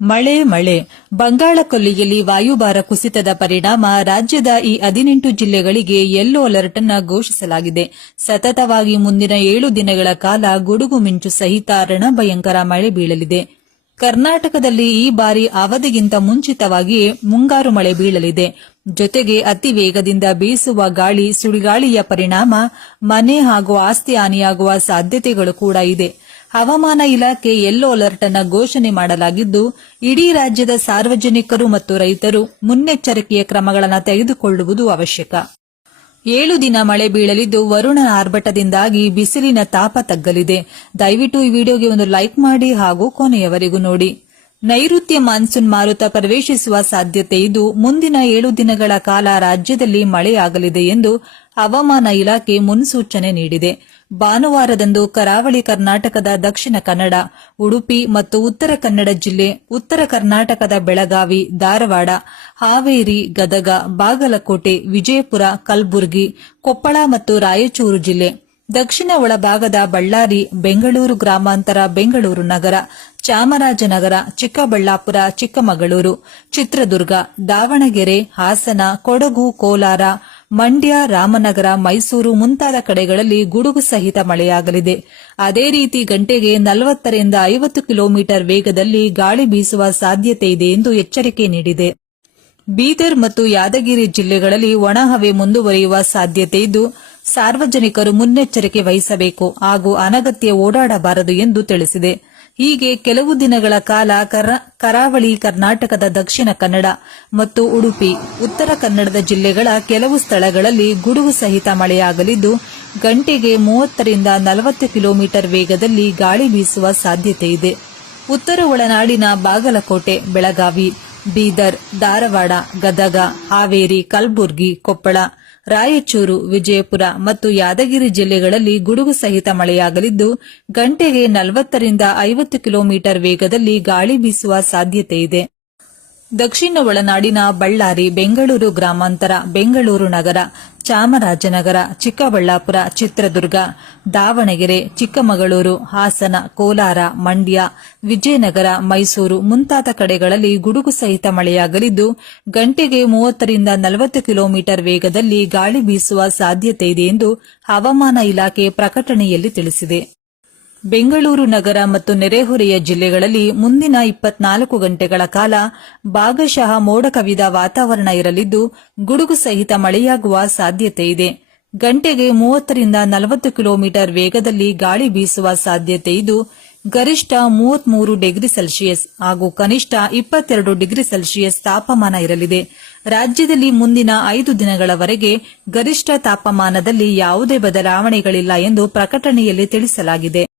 ಮಳೆ ಬಂಗಾಳ ಕೊಲ್ಲಿಯಲ್ಲಿ ವಾಯುಭಾರ ಕುಸಿತದ ಪರಿಣಾಮ ರಾಜ್ಯದ ಈ 18 ಜಿಲ್ಲೆಗಳಿಗೆ ಯೆಲ್ಲೋ ಅಲರ್ಟ್ ಅನ್ನು ಘೋಷಿಸಲಾಗಿದೆ. ಸತತವಾಗಿ ಮುಂದಿನ 7 ದಿನಗಳ ಕಾಲ ಗುಡುಗು ಮಿಂಚು ಸಹಿತ ರಣಭಯಂಕರ ಮಳೆ ಬೀಳಲಿದೆ. ಕರ್ನಾಟಕದಲ್ಲಿ ಈ ಬಾರಿ ಅವಧಿಗಿಂತ ಮುಂಚಿತವಾಗಿಯೇ ಮುಂಗಾರು ಮಳೆ ಬೀಳಲಿದೆ. ಜೊತೆಗೆ ಅತಿ ವೇಗದಿಂದ ಬೀಸುವ ಗಾಳಿ, ಸುಳಿಗಾಳಿಯ ಪರಿಣಾಮ ಮನೆ ಹಾಗೂ ಆಸ್ತಿ ಹಾನಿಯಾಗುವ ಸಾಧ್ಯತೆಗಳು ಕೂಡ ಇದೆ. ಹವಾಮಾನ ಇಲಾಖೆ ಯೆಲ್ಲೋ ಅಲರ್ಟ್ ಅನ್ನು ಘೋಷಣೆ ಮಾಡಲಾಗಿದ್ದು, ಇಡೀ ರಾಜ್ಯದ ಸಾರ್ವಜನಿಕರು ಮತ್ತು ರೈತರು ಮುನ್ನೆಚ್ಚರಿಕೆಯ ಕ್ರಮಗಳನ್ನು ತೆಗೆದುಕೊಳ್ಳುವುದು ಅವಶ್ಯಕ. 7 ದಿನ ಮಳೆ ಬೀಳಲಿದ್ದು, ವರುಣನ ಆರ್ಭಟದಿಂದಾಗಿ ಬಿಸಿಲಿನ ತಾಪ ತಗ್ಗಲಿದೆ. ದಯವಿಟ್ಟು ಈ ವಿಡಿಯೋಗೆ ಒಂದು ಲೈಕ್ ಮಾಡಿ ಹಾಗೂ ಕೊನೆಯವರೆಗೂ ನೋಡಿ. ನೈಋತ್ಯ ಮಾನ್ಸೂನ್ ಮಾರುತ ಪ್ರವೇಶಿಸುವ ಸಾಧ್ಯತೆ ಇದ್ದು, ಮುಂದಿನ 7 ದಿನಗಳ ಕಾಲ ರಾಜ್ಯದಲ್ಲಿ ಮಳೆಯಾಗಲಿದೆ ಎಂದು ಹವಾಮಾನ ಇಲಾಖೆ ಮುನ್ಸೂಚನೆ ನೀಡಿದೆ. ಭಾನುವಾರದಂದು ಕರಾವಳಿ ಕರ್ನಾಟಕದ ದಕ್ಷಿಣ ಕನ್ನಡ, ಉಡುಪಿ ಮತ್ತು ಉತ್ತರ ಕನ್ನಡ ಜಿಲ್ಲೆ, ಉತ್ತರ ಕರ್ನಾಟಕದ ಬೆಳಗಾವಿ, ಧಾರವಾಡ, ಹಾವೇರಿ, ಗದಗ, ಬಾಗಲಕೋಟೆ, ವಿಜಯಪುರ, ಕಲಬುರಗಿ, ಕೊಪ್ಪಳ ಮತ್ತು ರಾಯಚೂರು ಜಿಲ್ಲೆ, ದಕ್ಷಿಣ ಒಳಭಾಗದ ಬಳ್ಳಾರಿ, ಬೆಂಗಳೂರು ಗ್ರಾಮಾಂತರ, ಬೆಂಗಳೂರು ನಗರ, ಚಾಮರಾಜನಗರ, ಚಿಕ್ಕಬಳ್ಳಾಪುರ, ಚಿಕ್ಕಮಗಳೂರು, ಚಿತ್ರದುರ್ಗ, ದಾವಣಗೆರೆ, ಹಾಸನ, ಕೊಡಗು, ಕೋಲಾರ, ಮಂಡ್ಯ, ರಾಮನಗರ, ಮೈಸೂರು ಮುಂತಾದ ಕಡೆಗಳಲ್ಲಿ ಗುಡುಗು ಸಹಿತ ಮಳೆಯಾಗಲಿದೆ. ಅದೇ ರೀತಿ ಗಂಟೆಗೆ 40 ರಿಂದ 50 ಕಿಲೋಮೀಟರ್ ವೇಗದಲ್ಲಿ ಗಾಳಿ ಬೀಸುವ ಸಾಧ್ಯತೆ ಇದೆ ಎಂದು ಎಚ್ಚರಿಕೆ ನೀಡಿದೆ. ಬೀದರ್ ಮತ್ತು ಯಾದಗಿರಿ ಜಿಲ್ಲೆಗಳಲ್ಲಿ ಒಣಹವೆ ಮುಂದುವರಿಯುವ ಸಾಧ್ಯತೆ ಇದ್ದು, ಸಾರ್ವಜನಿಕರು ಮುನ್ನೆಚ್ಚರಿಕೆ ವಹಿಸಬೇಕು ಹಾಗೂ ಅನಗತ್ಯ ಓಡಾಡಬಾರದು ಎಂದು ತಿಳಿಸಿದೆ. ಹೀಗೆ ಕೆಲವು ದಿನಗಳ ಕಾಲ ಕರಾವಳಿ ಕರ್ನಾಟಕದ ದಕ್ಷಿಣ ಕನ್ನಡ ಮತ್ತು ಉಡುಪಿ, ಉತ್ತರ ಕನ್ನಡದ ಜಿಲ್ಲೆಗಳ ಕೆಲವು ಸ್ಥಳಗಳಲ್ಲಿ ಗುಡುಗು ಸಹಿತ ಮಳೆಯಾಗಲಿದ್ದು, ಗಂಟೆಗೆ 30 ರಿಂದ 40 ಕಿಲೋಮೀಟರ್ ವೇಗದಲ್ಲಿ ಗಾಳಿ ಬೀಸುವ ಸಾಧ್ಯತೆ ಇದೆ. ಉತ್ತರ ಒಳನಾಡಿನ ಬಾಗಲಕೋಟೆ, ಬೆಳಗಾವಿ, ಬೀದರ್, ಧಾರವಾಡ, ಗದಗ, ಹಾವೇರಿ, ಕಲಬುರಗಿ, ಕೊಪ್ಪಳ, ರಾಯಚೂರು, ವಿಜಯಪುರ ಮತ್ತು ಯಾದಗಿರಿ ಜಿಲ್ಲೆಗಳಲ್ಲಿ ಗುಡುಗು ಸಹಿತ ಮಳೆಯಾಗಲಿದ್ದು, ಗಂಟೆಗೆ 40 ರಿಂದ 50 ಕಿಲೋಮೀಟರ್ ವೇಗದಲ್ಲಿ ಗಾಳಿ ಬೀಸುವ ಸಾಧ್ಯತೆ ಇದೆ. ದಕ್ಷಿಣ ಒಳನಾಡಿನ ಬಳ್ಳಾರಿ, ಬೆಂಗಳೂರು ಗ್ರಾಮಾಂತರ, ಬೆಂಗಳೂರು ನಗರ, ಚಾಮರಾಜನಗರ, ಚಿಕ್ಕಬಳ್ಳಾಪುರ, ಚಿತ್ರದುರ್ಗ, ದಾವಣಗೆರೆ, ಚಿಕ್ಕಮಗಳೂರು, ಹಾಸನ, ಕೋಲಾರ, ಮಂಡ್ಯ, ವಿಜಯನಗರ, ಮೈಸೂರು ಮುಂತಾದ ಕಡೆಗಳಲ್ಲಿ ಗುಡುಗು ಸಹಿತ ಮಳೆಯಾಗಲಿದ್ದು, ಗಂಟೆಗೆ 30 ರಿಂದ 40 ಕಿಲೋಮೀಟರ್ ವೇಗದಲ್ಲಿ ಗಾಳಿ ಬೀಸುವ ಸಾಧ್ಯತೆ ಇದೆ ಎಂದು ಹವಾಮಾನ ಇಲಾಖೆ ಪ್ರಕಟಣೆಯಲ್ಲಿ ತಿಳಿಸಿದೆ. ಬೆಂಗಳೂರು ನಗರ ಮತ್ತು ನೆರೆಹೊರೆಯ ಜಿಲ್ಲೆಗಳಲ್ಲಿ ಮುಂದಿನ 24 ಗಂಟೆಗಳ ಕಾಲ ಭಾಗಶಃ ಮೋಡ ಕವಿದ ವಾತಾವರಣ ಇರಲಿದ್ದು, ಗುಡುಗು ಸಹಿತ ಮಳೆಯಾಗುವ ಸಾಧ್ಯತೆ ಇದೆ. ಗಂಟೆಗೆ 30 ರಿಂದ 40 ಕಿಲೋಮೀಟರ್ ವೇಗದಲ್ಲಿ ಗಾಳಿ ಬೀಸುವ ಸಾಧ್ಯತೆ ಇದ್ದು, ಗರಿಷ್ಠ 33 ಡಿಗ್ರಿ ಸೆಲ್ಸಿಯಸ್ ಹಾಗೂ ಕನಿಷ್ಠ 22 ಡಿಗ್ರಿ ಸೆಲ್ಸಿಯಸ್ ತಾಪಮಾನ ಇರಲಿದೆ. ರಾಜ್ಯದಲ್ಲಿ ಮುಂದಿನ 5 ದಿನಗಳವರೆಗೆ ಗರಿಷ್ಠ ತಾಪಮಾನದಲ್ಲಿ ಯಾವುದೇ ಬದಲಾವಣೆಗಳಿಲ್ಲ ಎಂದು ಪ್ರಕಟಣೆಯಲ್ಲಿ ತಿಳಿಸಲಾಗಿದೆ.